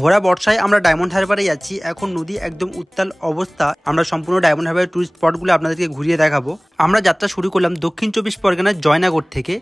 ভরা বর্ষায় আমরা ডায়মন্ড হারবারে যাচ্ছি। এখন নদী একদম উত্তাল অবস্থা। আমরা সম্পূর্ণ ডায়মন্ড হারবারের টুরিস্ট স্পটগুলো আপনাদেরকে ঘুরিয়ে দেখাবো। আমরা যাত্রা শুরু করলাম দক্ষিণ 24 পরগনার জয়নগর থেকে।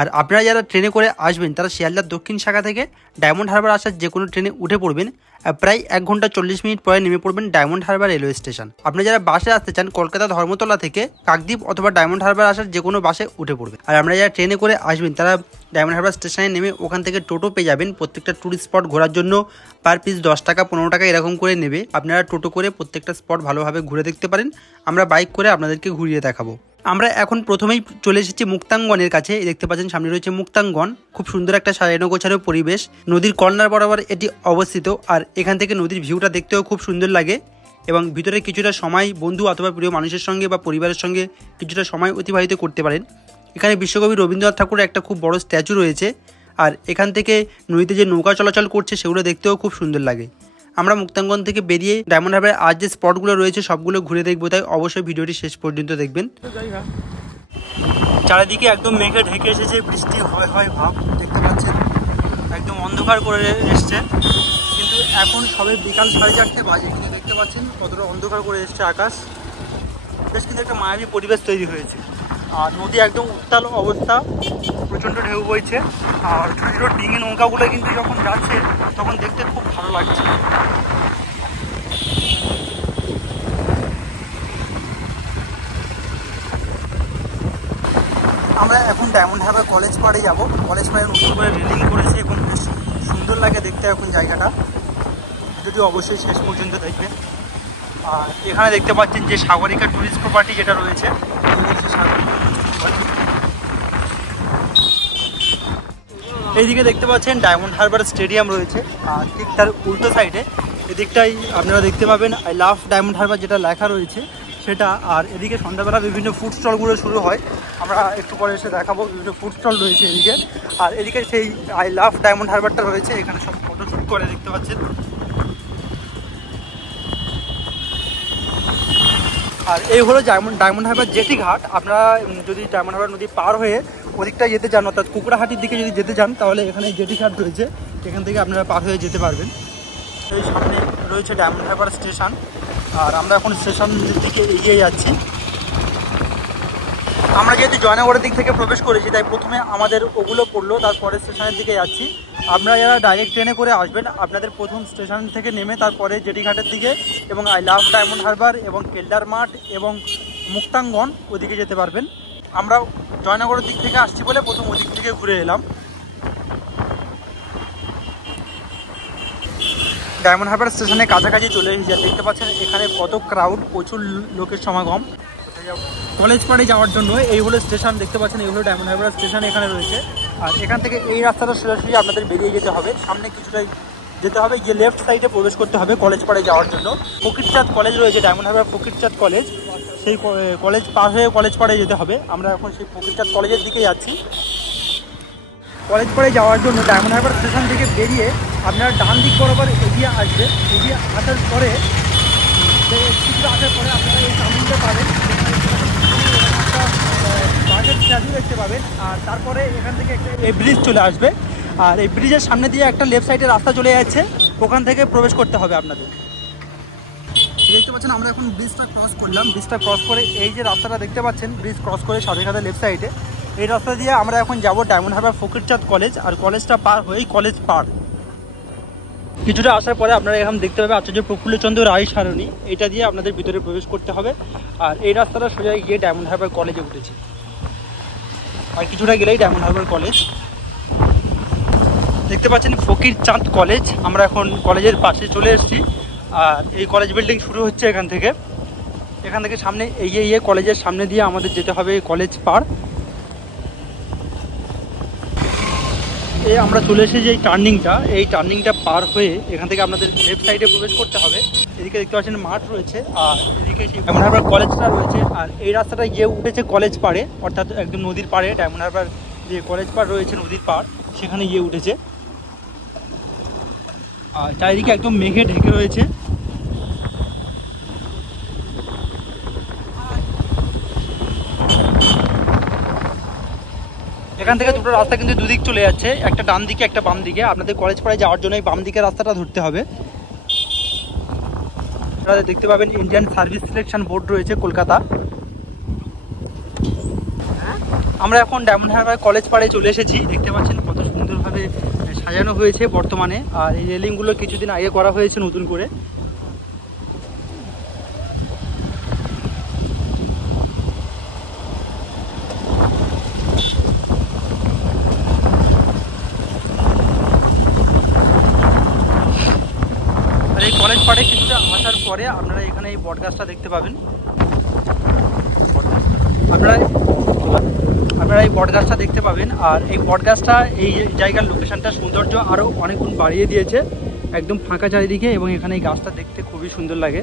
আর আপনারা যারা ট্রেনে করে আসবেন তারা শিয়ালদার দক্ষিণ শাখা থেকে ডায়মন্ড হারবার আসার যে কোনো ট্রেনে উঠে পড়বেন। প্রায় 1 ঘন্টা 40 মিনিট পরে নেমে পড়বেন ডায়মন্ড হারবার রেলওয়ে স্টেশন। আপনি যারা বাসে আসতে চান কলকাতা ধর্মতলা থেকে কাকদ্বীপ অথবা ডায়মন্ড হারবার আসার যে কোনো বাসে উঠে পড়বেন। আর আমরা যারা ট্রেনে করে আসবেন তারা ডায়মন্ড হারবার স্টেশনে নেমে ওখান থেকে টোটো পেয়ে যাবেন। প্রত্যেকটা টুরিস্ট স্পট ঘোরার জন্য পার পিস 10 টাকা 15 টাকা এরকম করে নেবে। আপনারা টোটো করে প্রত্যেকটা স্পট ভালোভাবে ঘুরে দেখতে পারেন। আমরা বাইক করে আপনাদেরকে ঘুরিয়ে দেখাবো। আমরা এখন প্রথমেই চলে এসেছি মুক্তাঙ্গনের কাছে। দেখতে পাচ্ছেন সামনে রয়েছে মুক্তাঙ্গন। খুব সুন্দর একটা সাজানো গোছানো পরিবেশ, নদীর কর্নার বরাবর এটি অবস্থিত। আর এখান থেকে নদীর ভিউটা দেখতেও খুব সুন্দর লাগে এবং ভিতরে কিছুটা সময় বন্ধু অথবা প্রিয় মানুষের সঙ্গে বা পরিবারের সঙ্গে কিছুটা সময় অতিবাহিত করতে পারেন। এখানে বিশ্বকবি রবীন্দ্রনাথ ঠাকুরের একটা খুব বড় স্ট্যাচু রয়েছে। আর এখান থেকে নদীতে যে নৌকা চলাচল করছে সেগুলো দেখতেও খুব সুন্দর লাগে। আমরা মুক্তাঙ্গন থেকে বেরিয়ে ডায়মন্ড হারবারে আজ যে স্পটগুলো রয়েছে সবগুলো ঘুরে দেখবো, তাই অবশ্যই ভিডিওটি শেষ পর্যন্ত দেখবেন। চারিদিকে একদম মেঘে ঢেকে এসেছে, বৃষ্টি হয় হয় ভাব দেখতে পাচ্ছেন, একদম অন্ধকার করে এসছে। কিন্তু এখন সবে বিকাল 4:30 বাজে, কিন্তু দেখতে পাচ্ছেন কতটা অন্ধকার করে এসছে আকাশ। বেশ কিন্তু একটা মায়াবী পরিবেশ তৈরি হয়েছে। আর নদী একদম উত্তাল অবস্থা, প্রচণ্ড ঢেউ বইছে। আর ছোটো ছোটো ডিঙি নৌকাগুলো কিন্তু যখন যাচ্ছে তখন দেখতে খুব ভালো লাগছে। আমরা এখন ডায়মন্ড হারবার কলেজ পাড়ে যাব। কলেজ পাড়ে নতুন করে রেলিং করেছে এবং বেশ সুন্দর লাগে দেখতে এখন জায়গাটা। ভিডিওটি অবশ্যই শেষ পর্যন্ত দেখবেন। আর এখানে দেখতে পাচ্ছেন যে সাগরিকা টুরিস্ট প্রপার্টি যেটা রয়েছে, এইদিকে দেখতে পাচ্ছেন ডায়মন্ড হারবার স্টেডিয়াম রয়েছে। আর ঠিক তার উল্টো সাইডে এদিকটাই আপনারা দেখতে পাবেন আই লাভ ডায়মন্ড হারবার যেটা লেখা রয়েছে সেটা। আর এদিকে সন্ধ্যাবেলা বিভিন্ন ফুড স্টলগুলো শুরু হয়, আমরা একটু পরে এসে দেখাবো। বিভিন্ন ফুড স্টল রয়েছে এদিকে। আর এদিকে সেই আই লাভ ডায়মন্ড হারবারটা রয়েছে, এখানে সব ফটোশ্যুট করে দেখতে পাচ্ছেন। আর এই হলো ডায়মন্ড হারবার জেটি ঘাট। আপনারা যদি ডায়মন্ড হারবার নদী পার হয়ে ওদিকটা যেতে চান, অর্থাৎ কুকড়াহাটির দিকে যদি যেতে চান, তাহলে এখানে জেটি ঘাট রয়েছে, এখান থেকে আপনারা পার হয়ে যেতে পারবেন। এই সামনে রয়েছে ডায়মন্ড হারবার স্টেশন। আর আমরা এখন স্টেশনের দিকে এগিয়ে যাচ্ছি। আমরা যেহেতু জয়নগরের দিক থেকে প্রবেশ করেছি তাই প্রথমে আমাদের ওগুলো পড়লো, তারপরে স্টেশনের দিকে যাচ্ছি। আপনারা যারা ডাইরেক্ট ট্রেনে করে আসবেন আপনাদের প্রথম স্টেশন থেকে নেমে তারপরে জেটিঘাটের দিকে এবং আই লাভ ডায়মন্ড হারবার এবং কেলদার মাঠ এবং মুক্তাঙ্গন ওদিকে যেতে পারবেন। আমরা জয়নগরের দিক থেকে আসছি বলে প্রথম ওদিক থেকে ঘুরে এলাম। ডায়মন্ড হারবার স্টেশনের কাছাকাছি চলে এসেছি। দেখতে পাচ্ছেন এখানে কত ক্রাউড, প্রচুর লোকের সমাগম। কলেজ পাড়ে যাওয়ার জন্য এই হলো স্টেশন, দেখতে পাচ্ছেন এই হলো ডায়মন্ড হারবার স্টেশন এখানে রয়েছে। আর এখান থেকে এই রাস্তাটা সোজাসুজি আপনাদের বেরিয়ে যেতে হবে, সামনে কিছুটা যেতে হবে, গিয়ে লেফট সাইডে প্রবেশ করতে হবে কলেজ পাড়ে যাওয়ার জন্য। ফকিরচাঁদ কলেজ রয়েছে ডায়মন্ড হারবার ফকিরচাঁদ কলেজ, সেই কলেজ পার হয়ে কলেজ পাড়ে যেতে হবে। আমরা এখন সেই ফকিরচাঁদ কলেজের দিকে যাচ্ছি। কলেজ পাড়ে যাওয়ার জন্য ডায়মন্ড হারবার স্টেশন থেকে বেরিয়ে আপনারা ডান দিক বরাবর এগিয়ে আসবে। এগিয়ে আসার পরে কিছুটা আসার পরে আপনারা এই সামনেটা পাবেন, বাঘের স্ট্যাচু দেখতে পাবেন। আর তারপরে এখান থেকে একটা এই ব্রিজ চলে আসবে। আর এই ব্রিজের সামনে দিয়ে একটা লেফট সাইডে রাস্তা চলে যাচ্ছে, ওখান থেকে প্রবেশ করতে হবে আপনাদের। দেখতে পাচ্ছেন আমরা এখন ব্রিজটা ক্রস করলাম। ব্রিজটা ক্রস করে এই যে রাস্তাটা দেখতে পাচ্ছেন, ব্রিজ ক্রস করে সাথে সাথে লেফট সাইডে এই রাস্তা দিয়ে আমরা এখন যাব ডায়মন্ড হারবার ফকিরচাঁদ কলেজ। আর কলেজটা পার হয়েই কলেজ পার কিছুটা আসার পরে আপনারা এখন দেখতে পাবেন আচার্য প্রফুল্লচন্দ্র রায় সারণী, এটা দিয়ে আপনাদের ভিতরে প্রবেশ করতে হবে। আর এই রাস্তাটা সোজা গিয়ে ডায়মন্ড হারবার কলেজে উঠেছে। আর কিছুটা গেলেই ডায়মন্ড হারবার কলেজ দেখতে পাচ্ছেন, ফকিরচাঁদ কলেজ। আমরা এখন কলেজের পাশে চলে এসেছি। আর এই কলেজ বিল্ডিং শুরু হচ্ছে এখান থেকে সামনে এগিয়ে কলেজের সামনে দিয়ে আমাদের যেতে হবে কলেজ পার। আমরা চলে এসেছি এই টার্নিংটা পার হয়ে এখান থেকে আপনাদের লেফট সাইডে প্রবেশ করতে হবে। এদিকে দেখতে পাচ্ছেন মাঠ রয়েছে, আর এদিকে ডায়মন্ড হারবার কলেজটা রয়েছে। আর এই রাস্তাটা গিয়ে উঠেছে কলেজ পাড়ে, অর্থাৎ একদম নদীর পাড়ে। ডায়মন্ড হারবার যে কলেজ পাড় রয়েছে নদীর পাড়, সেখানে গিয়ে উঠেছে। আর চারিদিকে একদম মেঘে ঢেকে রয়েছে। এখান থেকে দুটো রাস্তা কিন্তু দুদিক চলে যাচ্ছে, একটা ডান দিকে একটা বাম দিকে। আপনাদের কলেজ পাড়ায় যাওয়ার জন্য এই বাম দিকের রাস্তাটা ধরতে হবে। আপনারা দেখতে পাবেন ইন্ডিয়ান সার্ভিস সিলেকশন বোর্ড রয়েছে কলকাতা। আমরা এখন ডায়মন্ড হারবার কলেজ পাড়ে চলে এসেছি। দেখতে পাচ্ছেন কত সুন্দরভাবে সাজানো হয়েছে বর্তমানে, আর এই রেলিংগুলো কিছুদিন আগে করা হয়েছে নতুন করে। আর এই কলেজ পাড়ে কিছুটা আসার পরে আপনারা এখানে এই বটগাছটা দেখতে পাবেন। আপনারা এই বটগাছটা দেখতে পাবেন। আর এই বটগাছটা এই জায়গার লোকেশনটা সৌন্দর্য আরও অনেক গুণ বাড়িয়ে দিয়েছে। একদম ফাঁকা চারিদিকে, এবং এখানে এই গাছটা দেখতে খুবই সুন্দর লাগে।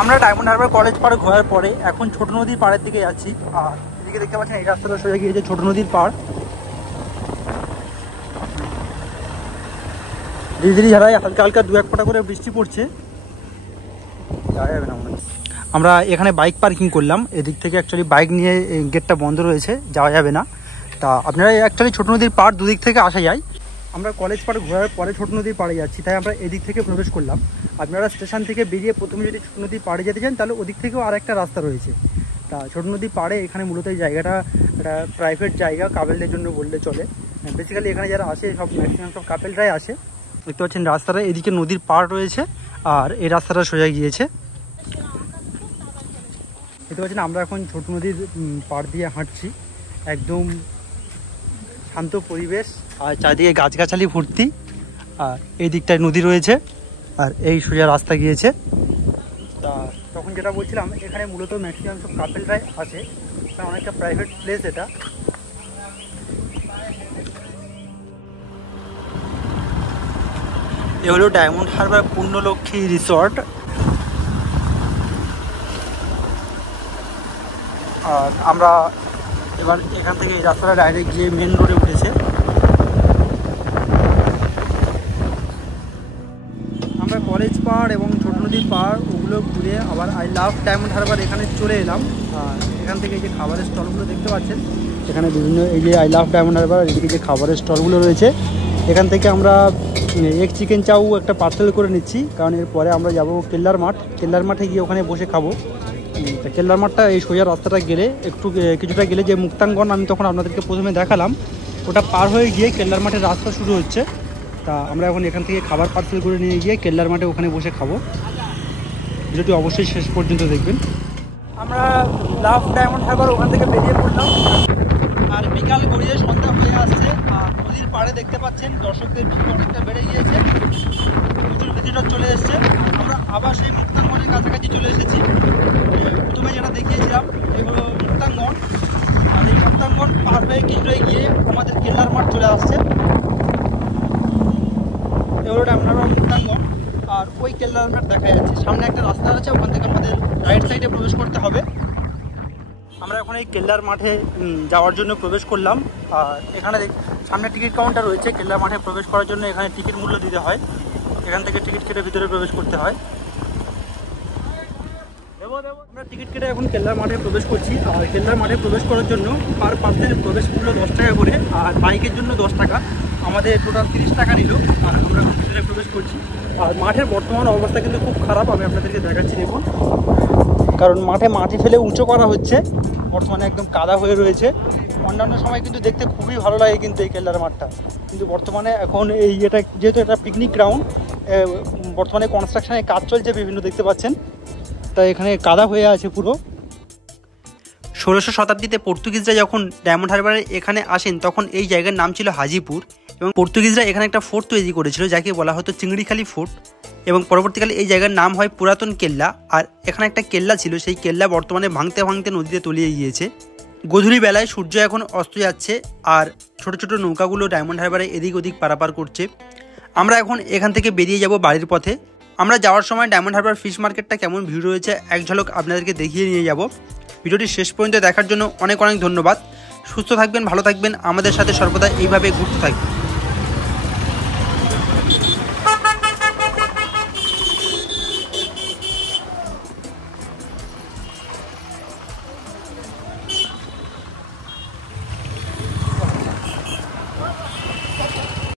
আমরা ডায়মন্ড হারবার কলেজ পাড়ে ঘোরার পরে এখন ছোট নদীর পাড়ের দিকে যাচ্ছি। আর এদিকে দেখতে পাচ্ছেন এই রাস্তাটা সোজা গিয়েছে ছোট নদীর পাড়। ধীরে ধীরে ঝাড়ায় হালকা হালকা দু এক ফোঁটা করে বৃষ্টি পড়ছে, যাওয়া যাবে না মনে হয়। আমরা এখানে বাইক পার্কিং করলাম। এদিক থেকে অ্যাকচুয়ালি বাইক নিয়ে গেটটা বন্ধ রয়েছে, যাওয়া যাবে না। তা আপনারা অ্যাকচুয়ালি ছোট নদীর পাড় দুদিক থেকে আসা যায়। আমরা কলেজ পাড়ে ঘোরার পরে ছোট নদীর পাড়ে যাচ্ছি, তাই আমরা এদিক থেকে প্রবেশ করলাম। আপনারা স্টেশন থেকে বেরিয়ে প্রথমে যদি ছোট নদীর পাড়ে যেতে চান তাহলে ওদিক থেকেও আর একটা রাস্তা রয়েছে। তা ছোট নদীর পাড়ে এখানে মূলত এই জায়গাটা একটা প্রাইভেট জায়গা, কাপেলদের জন্য বললে চলে। বেসিক্যালি এখানে যারা আসে সব ম্যাক্সিমাম সব কাপেলরাই আসে। দেখতে পাচ্ছেন রাস্তাটা এদিকে নদীর পাড় রয়েছে, আর এই রাস্তাটা সোজা গিয়েছে। দেখতে পাচ্ছেন আমরা এখন ছোট নদীর পাড় দিয়ে হাঁটছি। একদম শান্ত পরিবেশ, আর চারিদিকে গাছগাছালি ভর্তি। আর এই দিকটায় নদী রয়েছে, আর এই সোজা রাস্তা গিয়েছে। তা তখন যেটা বলছিলাম, এখানে মূলত ম্যাক্সিমাম সব কাপেলরাই আছে, কারণ অনেকটা প্রাইভেট প্লেস এটা। এ হলো ডায়মন্ড হারবার পূর্ণলক্ষ্মী রিসর্ট। আর আমরা এবার এখান থেকে এই রাস্তাটা ডাইরেক্ট গিয়ে মেন রোডে উঠেছে। আমরা কলেজ পাড় এবং ছোট নদীর পাড় ওগুলো ঘুরে আবার আই লাভ ডায়মন্ড হারবার এখানে চলে এলাম। আর এখান থেকে এই যে খাবারের স্টলগুলো দেখতে পাচ্ছেন, এখানে বিভিন্ন এই যে আই লাভ ডায়মন্ড হারবার এদিকে যে খাবারের স্টলগুলো রয়েছে, এখান থেকে আমরা এগ চিকেন চাউ একটা পার্সেল করে নিচ্ছি, কারণ এরপরে আমরা যাব কেল্লার মাঠ। কেল্লার মাঠে গিয়ে ওখানে বসে খাবো। কেল্লার মাঠটা এই সোজা রাস্তাটা গেলে একটু কিছুটা গেলে যে মুক্তাঙ্গন আমি তখন আপনাদেরকে প্রথমে দেখালাম, ওটা পার হয়ে গিয়ে কেল্লার মাঠের রাস্তা শুরু হচ্ছে। তা আমরা এখন এখান থেকে খাবার পার্সেল করে নিয়ে গিয়ে কেল্লার মাঠে ওখানে বসে খাবো। ভিডিওটি অবশ্যই শেষ পর্যন্ত দেখবেন। আমরা লাভ ডায়মন্ড হারবার ওখান থেকে বেরিয়ে পড়লাম, আর বিকাল গড়িয়ে সন্ধ্যা হয়ে আসছে। আর নদীর পাড়ে দেখতে পাচ্ছেন দর্শকদের ভিড় অনেকটা বেড়ে গিয়েছে, প্রচুর ভিজিটর চলে এসছে। আমরা আবার সেই মুক্তাঙ্গনের কাছাকাছি চলে এসেছি। প্রথমে যেটা দেখিয়েছিলাম এগুলো মুক্তাঙ্গন, আর এই মুক্তাঙ্গন পার হয়ে কিছুটা গিয়ে আমাদের কেল্লার মাঠ চলে আসছে। এগুলো আমরা মুক্তাঙ্গন, আর ওই কেল্লার মাঠ দেখা যাচ্ছে। সামনে একটা রাস্তা আছে, ওখান থেকে আমাদের রাইট সাইডে প্রবেশ করতে হবে। আমরা এখন এই কেল্লার মাঠে যাওয়ার জন্য প্রবেশ করলাম। আর এখানে সামনে টিকিট কাউন্টার রয়েছে। কেল্লার মাঠে প্রবেশ করার জন্য এখানে টিকিট মূল্য দিতে হয়, এখান থেকে টিকিট কেটে ভিতরে প্রবেশ করতে হয়। আমরা টিকিট কেটে এখন কেল্লার মাঠে প্রবেশ করছি। আর কেল্লার মাঠে প্রবেশ করার জন্য পার পার্সেন্ট প্রবেশ মূল্য 10 টাকা করে, আর বাইকের জন্য 10 টাকা। আমাদের টোটাল 30 টাকা নিল, আর আমরা ভিতরে প্রবেশ করছি। আর মাঠের বর্তমান অবস্থা কিন্তু খুব খারাপ, আমি আপনাদেরকে দেখাচ্ছি দেখুন। কারণ মাঠে মাটি ফেলে উঁচু করা হচ্ছে, বর্তমানে একদম কাদা হয়ে রয়েছে। অন্যান্য সময় কিন্তু দেখতে খুবই ভালো লাগে কিন্তু এই কেল্লার মাঠটা, কিন্তু বর্তমানে এখন এটা যেহেতু এটা পিকনিক গ্রাউন্ড, বর্তমানে কনস্ট্রাকশনের কাজ চলছে বিভিন্ন, দেখতে পাচ্ছেন, তাই এখানে কাদা হয়ে আছে পুরো। 16শো শতাব্দীতে পর্তুগিজরা যখন ডায়মন্ড হারবারে এখানে আসেন তখন এই জায়গার নাম ছিল হাজিপুর, এবং পর্তুগিজরা এখানে একটা ফোর্ট তৈরি করেছিল যাকে বলা হতো চিংড়িখালি ফোর্ট, এবং পরবর্তীকালে এই জায়গার নাম হয় পুরাতন কেল্লা। আর এখানে একটা কেল্লা ছিল, সেই কেল্লা বর্তমানে ভাঙতে ভাঙতে নদীতে তলিয়ে গিয়েছে। গধূলি বেলায় সূর্য এখন অস্ত যাচ্ছে আর ছোট ছোট নৌকাগুলো ডায়মন্ড হারবারে এদিক ওদিক পারাপার করছে। আমরা এখন এখান থেকে বেরিয়ে যাব বাড়ির পথে। আমরা যাওয়ার সময় ডায়মন্ড হারবার ফিশ মার্কেটটা কেমন ভিড় রয়েছে এক ঝলক আপনাদেরকে দেখিয়ে নিয়ে যাব। ভিডিওটি শেষ পর্যন্ত দেখার জন্য অনেক অনেক ধন্যবাদ। সুস্থ থাকবেন, ভালো থাকবেন, আমাদের সাথে সর্বদা এইভাবে ঘুরতে থাকবেন।